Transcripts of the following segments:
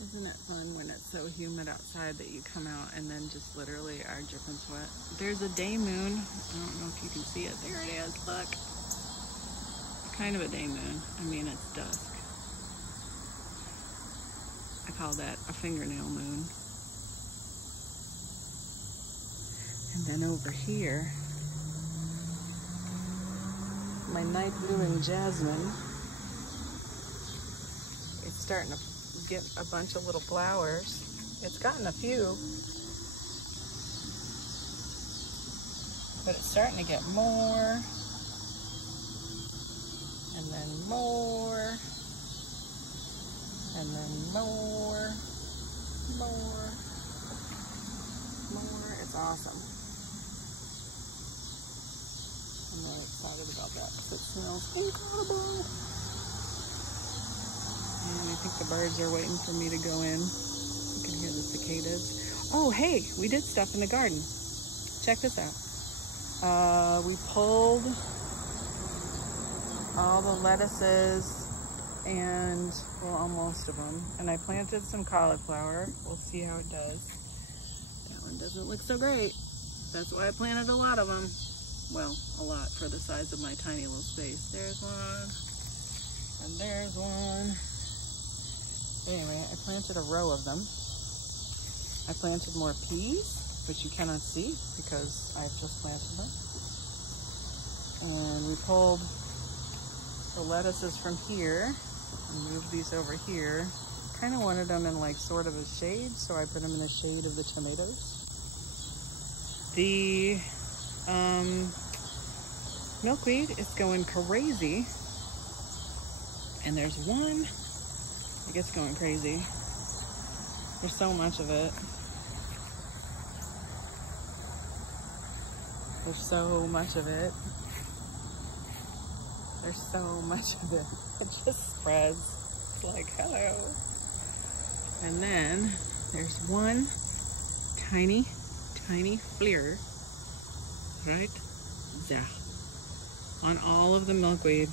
Isn't it fun when it's so humid outside that you come out and then just literally are dripping sweat? There's a day moon. I don't know if you can see it. There it is, look. It's kind of a day moon. I mean, it's dusk. I call that a fingernail moon. And then over here, my night blooming jasmine. It's starting to get a bunch of little flowers. It's gotten a few, but it's starting to get more, and then more, and then more. It's awesome. I'm really excited about that because it smells incredible. And I think the birds are waiting for me to go in. You can hear the cicadas. Oh, hey, we did stuff in the garden. Check this out. We pulled all the lettuces and, well, almost of them. And I planted some cauliflower. We'll see how it does. That one doesn't look so great. That's why I planted a lot of them. Well, a lot for the size of my tiny little space. There's one, and there's one. Anyway, I planted a row of them. I planted more peas, which you cannot see because I've just planted them. And we pulled the lettuces from here and moved these over here. Kind of wanted them in like sort of a shade, so I put them in the shade of the tomatoes. The milkweed is going crazy. And there's one, it gets going crazy. There's so much of it. There's so much of it. There's so much of it. It just spreads. It's like, hello. And then there's one tiny flare right there on all of the milkweed.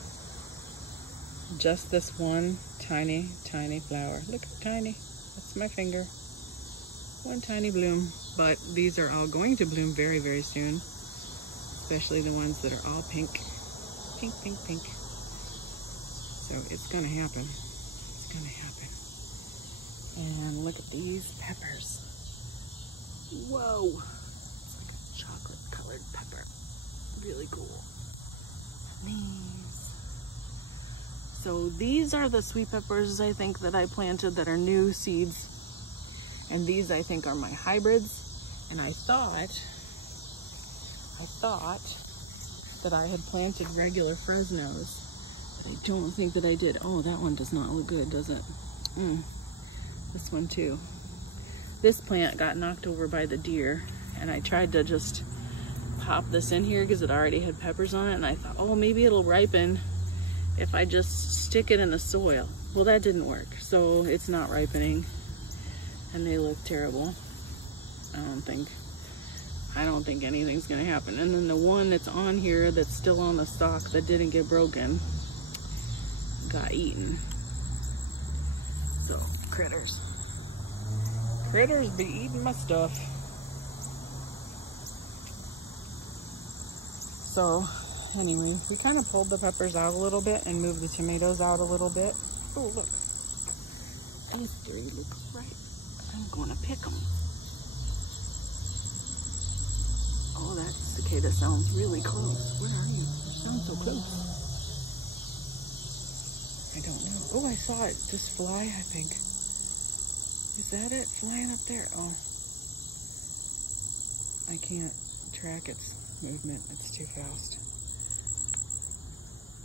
Just this one tiny flower. Look, tiny. That's my finger. One tiny bloom. But these are all going to bloom very, very soon. Especially the ones that are all pink. Pink, pink, pink. So it's gonna happen. It's gonna happen. And look at these peppers. Whoa. It's like a chocolate colored pepper. Really cool. These. So these are the sweet peppers I think that I planted that are new seeds. And these I think are my hybrids. And I thought that I had planted regular Fresnos, but I don't think that I did. Oh, that one does not look good, does it? This one too. This plant got knocked over by the deer, and I tried to just pop this in here because it already had peppers on it, and I thought, oh, maybe it'll ripen if I just stick it in the soil. Well, that didn't work, so it's not ripening, and they look terrible. I don't think anything's gonna happen. And then the one that's on here that's still on the stalk that didn't get broken got eaten. So, critters. Critters be eating my stuff. So, anyway, we kind of pulled the peppers out a little bit and moved the tomatoes out a little bit. Oh, look. These three look right. I'm gonna pick them. Oh, that cicada sounds really close. Where are you? You sound so close. I don't know. Oh, I saw it just fly, I think. Is that it flying up there? Oh. I can't track its movement. It's too fast.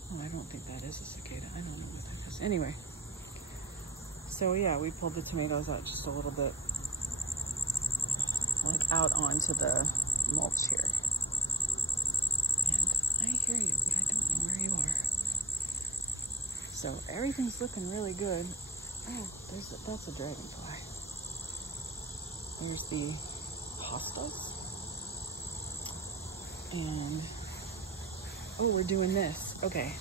Oh, I don't think that is a cicada. I don't know what that is. Anyway. So yeah, we pulled the tomatoes out just a little bit. Like out onto the mulch here. And I hear you, but I don't know where you are. So everything's looking really good. Oh, that's a dragonfly. There's the hostas. And oh, we're doing this. Okay.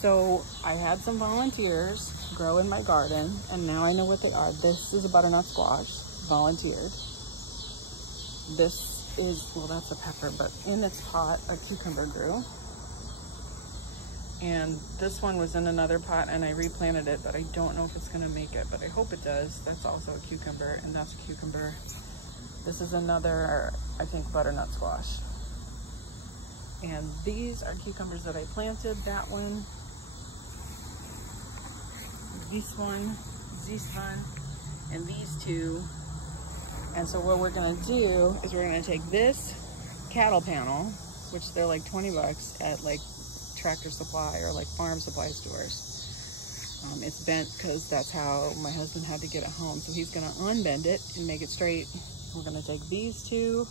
So I had some volunteers grow in my garden, and now I know what they are. This is a butternut squash, volunteered. This is, well, that's a pepper, but in its pot, a cucumber grew. And this one was in another pot, and I replanted it, but I don't know if it's gonna make it, but I hope it does. That's also a cucumber, and that's a cucumber. This is another, I think, butternut squash. And these are cucumbers that I planted. That one, this one, and these two. And so what we're gonna do is we're gonna take this cattle panel, which they're like 20 bucks at like Tractor Supply or like farm supply stores. It's bent because that's how my husband had to get it home. So he's gonna unbend it and make it straight. We're gonna take these two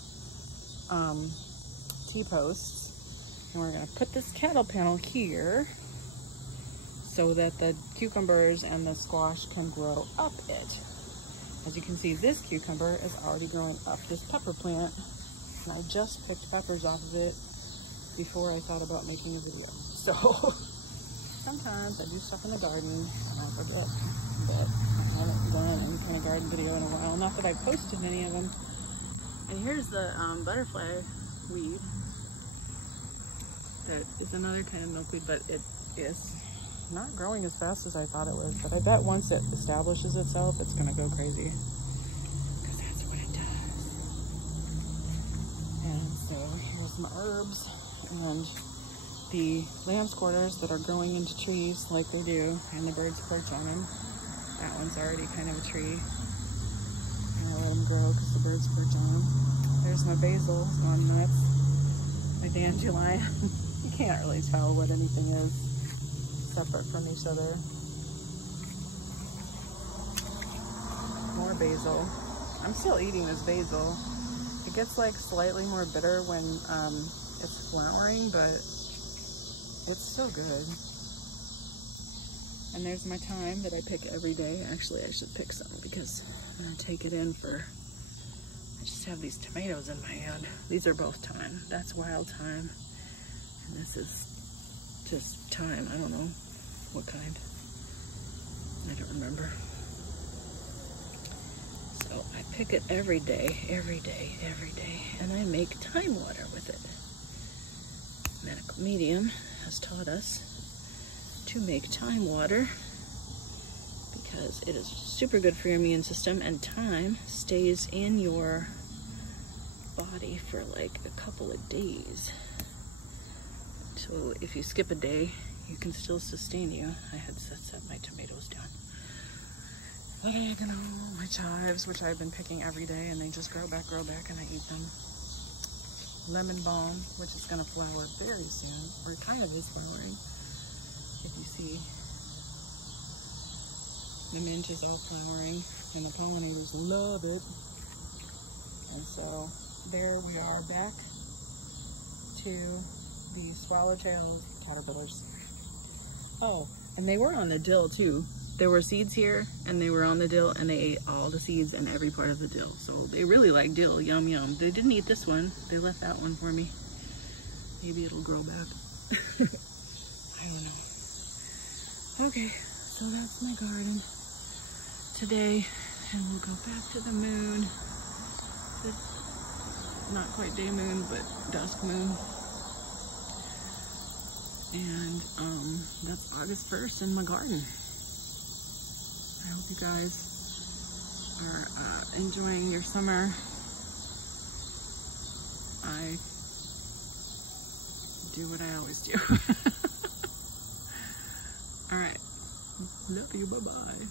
T-posts, and we're gonna put this cattle panel here so that the cucumbers and the squash can grow up it. As you can see, this cucumber is already growing up this pepper plant, and I just picked peppers off of it before I thought about making a video. So sometimes I do stuff in the garden and I forget that I haven't done any kind of garden video in a while. Not that I've posted any of them. And here's the butterfly weed. That is another kind of milkweed, but it is not growing as fast as I thought it would. But I bet once it establishes itself, it's gonna go crazy, because that's what it does. And so here's my herbs and the lamb's quarters that are growing into trees like they do, and the birds perch on them. That one's already kind of a tree, and I let them grow because the birds perch on them. There's my basil, it's gone nuts. My dandelion. You can't really tell what anything is separate from each other. More basil. I'm still eating this basil. It gets like slightly more bitter when it's flowering, but it's still good. And there's my thyme that I pick every day. Actually, I should pick some because I'm gonna take it in for, I just have these tomatoes in my hand. These are both thyme. That's wild thyme. And this is just thyme. I don't know what kind. I don't remember. So I pick it every day, and I make thyme water with it. Medical Medium has taught us to make thyme water because it is super good for your immune system, and thyme stays in your body for like a couple of days. So if you skip a day, you can still sustain you. I had set my tomatoes down. Oregano, my chives, which I've been picking every day, and they just grow back, and I eat them. Lemon balm, which is gonna flower very soon, or kind of is flowering. If you see, the mint is all flowering, and the pollinators love it. And so there we are, back to the swallowtail caterpillars. Oh, and they were on the dill too. There were seeds here, and they were on the dill, and they ate all the seeds and every part of the dill. So they really like dill, yum yum. They didn't eat this one. They left that one for me. Maybe it'll grow back. I don't know. Okay, so that's my garden today, and we'll go back to the moon. The not quite day moon, but dusk moon. And that's August 1st in my garden. I hope you guys are enjoying your summer. I do what I always do. All right, love you, bye-bye.